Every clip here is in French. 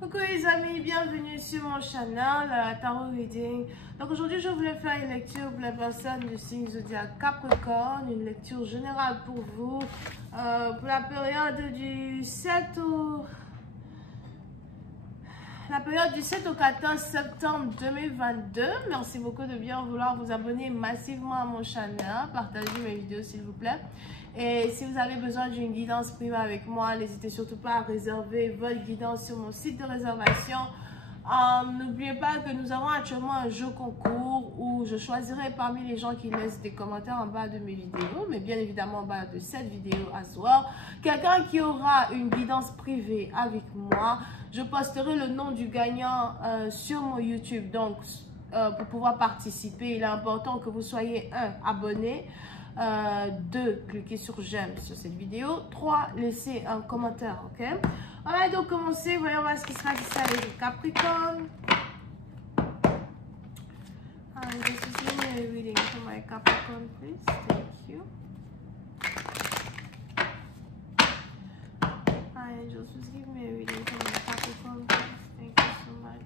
Coucou les amis, bienvenue sur mon channel Tarot Reading. Donc aujourd'hui je voulais faire une lecture pour la personne du signe zodiaque Capricorne, une lecture générale pour vous pour la période du 7 au 14 septembre 2022. Merci beaucoup de bien vouloir vous abonner massivement à mon channel, partagez mes vidéos s'il vous plaît. Et si vous avez besoin d'une guidance privée avec moi, n'hésitez surtout pas à réserver votre guidance sur mon site de réservation. N'oubliez pas que nous avons actuellement un jeu concours où je choisirai parmi les gens qui laissent des commentaires en bas de mes vidéos, mais bien évidemment en bas de cette vidéo à soir, quelqu'un qui aura une guidance privée avec moi. Je posterai le nom du gagnant sur mon YouTube. Donc, pour pouvoir participer, il est important que vous soyez abonné. 2, cliquez sur j'aime sur cette vidéo. 3, laissez un commentaire, ok? On va donc commencer. Voyons voir ce qui sera dit ça avec le Capricorne. Just give me a reading for my Capricorn, please. Thank you. Angels, just give me a reading for my Capricorn, please. Thank you so much.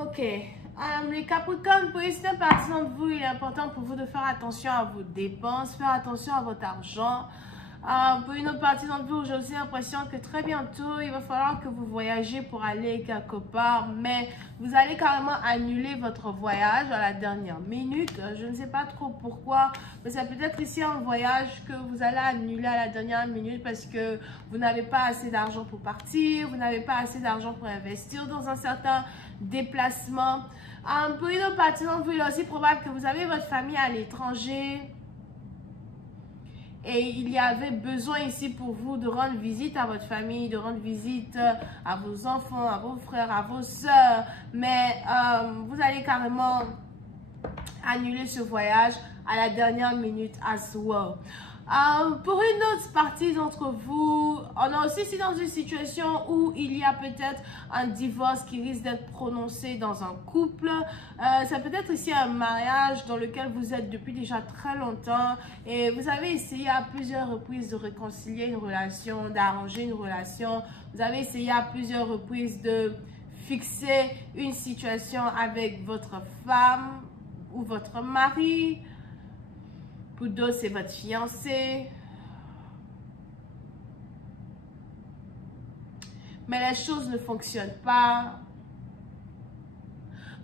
Ok, les Capricornes, pour certaines parties d'entre vous, il est important pour vous de faire attention à vos dépenses, faire attention à votre argent. Pour une autre partie d'entre vous, j'ai aussi l'impression que très bientôt, il va falloir que vous voyagez pour aller quelque part, mais vous allez carrément annuler votre voyage à la dernière minute. Je ne sais pas trop pourquoi, mais c'est peut-être ici un voyage que vous allez annuler à la dernière minute parce que vous n'avez pas assez d'argent pour partir, vous n'avez pas assez d'argent pour investir dans un certain déplacement. Pour une autre partie d'entre vous, il est aussi probable que vous avez votre famille à l'étranger. Et il y avait besoin ici pour vous de rendre visite à votre famille, de rendre visite à vos enfants, à vos frères, à vos soeurs. Mais vous allez carrément annuler ce voyage à la dernière minute as well. Pour une autre partie d'entre vous, on est aussi ici dans une situation où il y a peut-être un divorce qui risque d'être prononcé dans un couple. Ça peut être ici un mariage dans lequel vous êtes depuis déjà très longtemps et vous avez essayé à plusieurs reprises de réconcilier une relation, d'arranger une relation. Vous avez essayé à plusieurs reprises de fixer une situation avec votre femme ou votre mari. Pour d'autres, c'est votre fiancé. Mais les choses ne fonctionnent pas.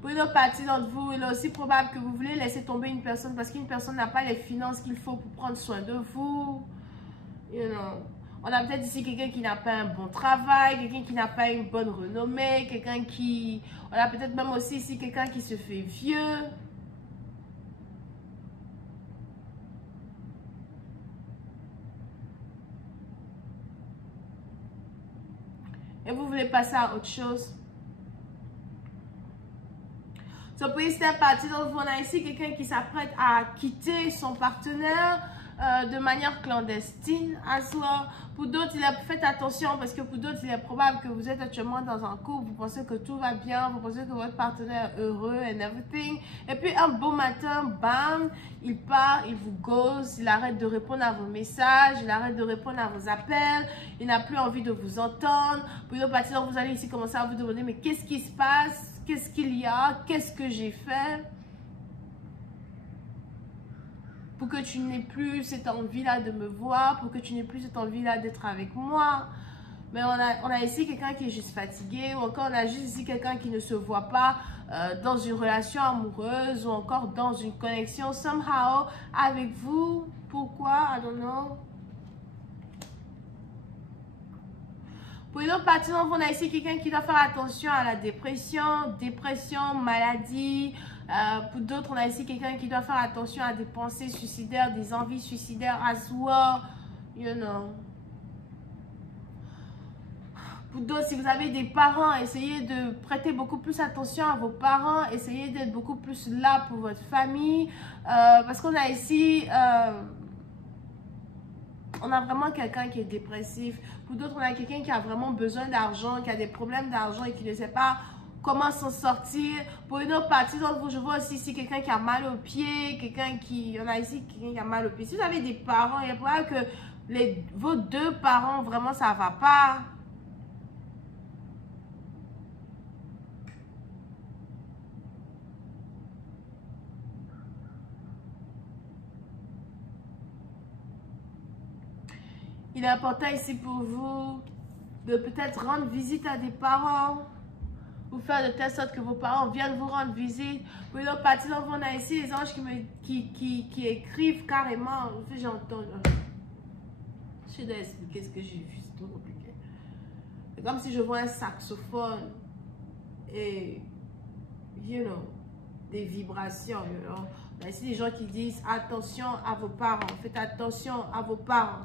Pour une autre partie d'entre vous, il est aussi probable que vous voulez laisser tomber une personne parce qu'une personne n'a pas les finances qu'il faut pour prendre soin de vous. You know. On a peut-être ici quelqu'un qui n'a pas un bon travail, quelqu'un qui n'a pas une bonne renommée, quelqu'un qui... On a peut-être même aussi ici quelqu'un qui se fait vieux. Et vous voulez passer à autre chose. So, pour cette partie d'entre vous, on a ici quelqu'un qui s'apprête à quitter son partenaire de manière clandestine. Pour d'autres, faites attention parce que pour d'autres, il est probable que vous êtes actuellement dans un couple, vous pensez que tout va bien, vous pensez que votre partenaire est heureux and everything. Et puis un beau matin, bam, il part, il vous ghost, il arrête de répondre à vos messages, il arrête de répondre à vos appels, il n'a plus envie de vous entendre. Pour une autre partie, vous allez ici commencer à vous demander, mais qu'est-ce qui se passe? Qu'est-ce qu'il y a? Qu'est-ce que j'ai fait? Pour que tu n'aies plus cette envie-là de me voir, pour que tu n'aies plus cette envie-là d'être avec moi. Mais on a ici quelqu'un qui est juste fatigué, ou encore on a juste ici quelqu'un qui ne se voit pas dans une relation amoureuse, ou encore dans une connexion somehow avec vous. Pourquoi? I don't know. Pour une autre partie, on a ici quelqu'un qui doit faire attention à la dépression, maladie. Pour d'autres, on a ici quelqu'un qui doit faire attention à des pensées suicidaires, des envies suicidaires as well, you know. Pour d'autres, si vous avez des parents, essayez de prêter beaucoup plus attention à vos parents. Essayez d'être beaucoup plus là pour votre famille. Parce qu'on a ici... on a vraiment quelqu'un qui est dépressif. Pour d'autres, on a quelqu'un qui a vraiment besoin d'argent, qui a des problèmes d'argent et qui ne sait pas comment s'en sortir. Pour une autre partie d'entre vous, je vois aussi ici quelqu'un qui a mal au pied, on a ici quelqu'un qui a mal au pied. Si vous avez des parents, il est probable que vos deux parents, vraiment, ça ne va pas. Il est important ici pour vous de peut-être rendre visite à des parents ou faire de telle sorte que vos parents viennent vous rendre visite. Pour une autre partie d'entre vous, on a ici les anges qui écrivent carrément. J'entends. Je dois expliquer ce que j'ai vu, c'est trop compliqué. C'est comme si je vois un saxophone et, des vibrations, On a ici des gens qui disent attention à vos parents, faites attention à vos parents.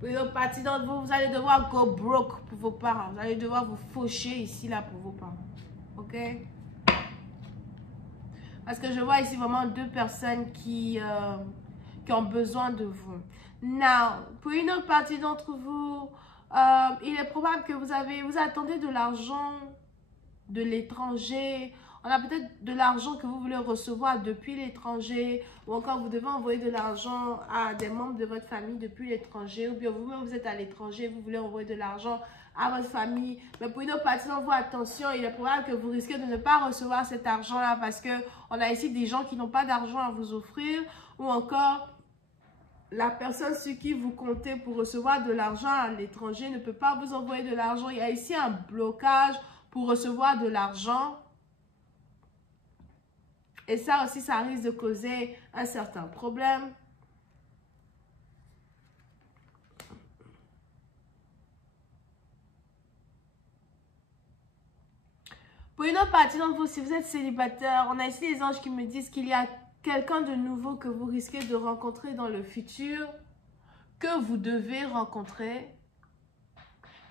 Pour une autre partie d'entre vous, vous allez devoir go broke pour vos parents. Vous allez devoir vous faucher ici, là, pour vos parents. OK? Parce que je vois ici vraiment deux personnes qui ont besoin de vous. Now, pour une autre partie d'entre vous, il est probable que vous attendez de l'argent de l'étranger. On a peut-être de l'argent que vous voulez recevoir depuis l'étranger, ou encore vous devez envoyer de l'argent à des membres de votre famille depuis l'étranger, ou bien vous-même vous êtes à l'étranger, vous voulez envoyer de l'argent à votre famille. Mais pour une autre partie d'entre vous, attention, il est probable que vous risquez de ne pas recevoir cet argent-là parce qu'on a ici des gens qui n'ont pas d'argent à vous offrir, ou encore la personne sur qui vous comptez pour recevoir de l'argent à l'étranger ne peut pas vous envoyer de l'argent. Il y a ici un blocage pour recevoir de l'argent. Et ça aussi, ça risque de causer un certain problème. Pour une autre partie d'entre vous, si vous êtes célibataire, on a ici les anges qui me disent qu'il y a quelqu'un de nouveau que vous risquez de rencontrer dans le futur, que vous devez rencontrer,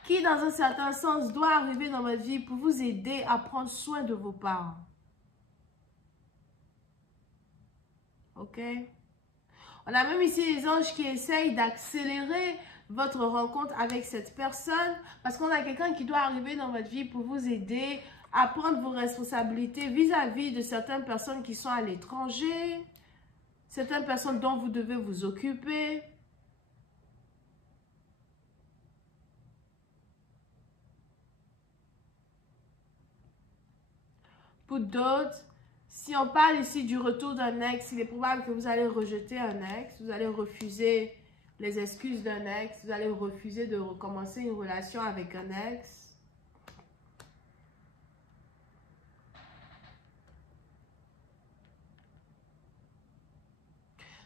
qui dans un certain sens doit arriver dans votre vie pour vous aider à prendre soin de vos parents. OK? On a même ici les anges qui essayent d'accélérer votre rencontre avec cette personne parce qu'on a quelqu'un qui doit arriver dans votre vie pour vous aider à prendre vos responsabilités vis-à-vis de certaines personnes qui sont à l'étranger, certaines personnes dont vous devez vous occuper. Pour d'autres, si on parle ici du retour d'un ex, il est probable que vous allez rejeter un ex, vous allez refuser les excuses d'un ex, vous allez refuser de recommencer une relation avec un ex.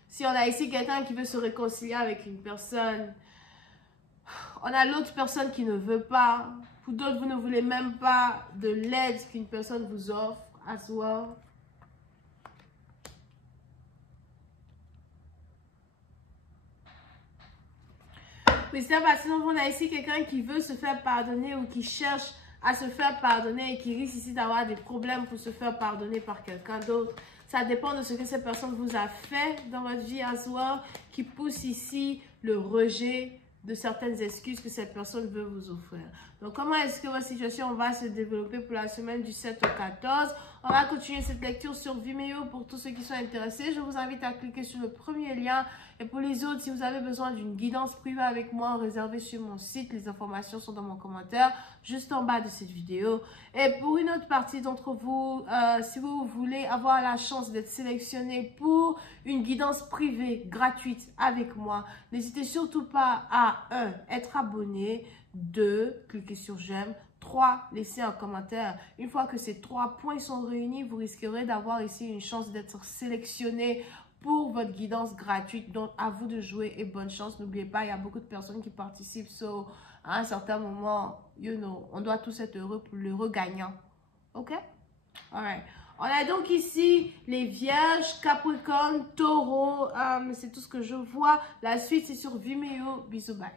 Si on a ici quelqu'un qui veut se réconcilier avec une personne, on a l'autre personne qui ne veut pas. Pour d'autres, vous ne voulez même pas de l'aide qu'une personne vous offre à soi. Mais c'est parce que on a ici quelqu'un qui veut se faire pardonner ou qui cherche à se faire pardonner et qui risque ici d'avoir des problèmes pour se faire pardonner par quelqu'un d'autre. Ça dépend de ce que cette personne vous a fait dans votre vie à soi qui pousse ici le rejet de certaines excuses que cette personne veut vous offrir. Donc, comment est-ce que votre situation va se développer pour la semaine du 7 au 14? On va continuer cette lecture sur Vimeo pour tous ceux qui sont intéressés. Je vous invite à cliquer sur le premier lien. Et pour les autres, si vous avez besoin d'une guidance privée avec moi, réservée sur mon site, les informations sont dans mon commentaire, juste en bas de cette vidéo. Et pour une autre partie d'entre vous, si vous voulez avoir la chance d'être sélectionné pour une guidance privée gratuite avec moi, n'hésitez surtout pas à 1. Être abonné, 2. Cliquer sur j'aime, 3. Laisser un commentaire. Une fois que ces 3 points sont réunis, vous risquerez d'avoir ici une chance d'être sélectionné pour votre guidance gratuite. Donc, à vous de jouer et bonne chance. N'oubliez pas, il y a beaucoup de personnes qui participent. So, à un certain moment, on doit tous être heureux pour l'heureux gagnant. OK? Alright. On a donc ici les Vierges, Capricorne, Taureau. C'est tout ce que je vois. La suite, c'est sur Vimeo. Bisous, bye.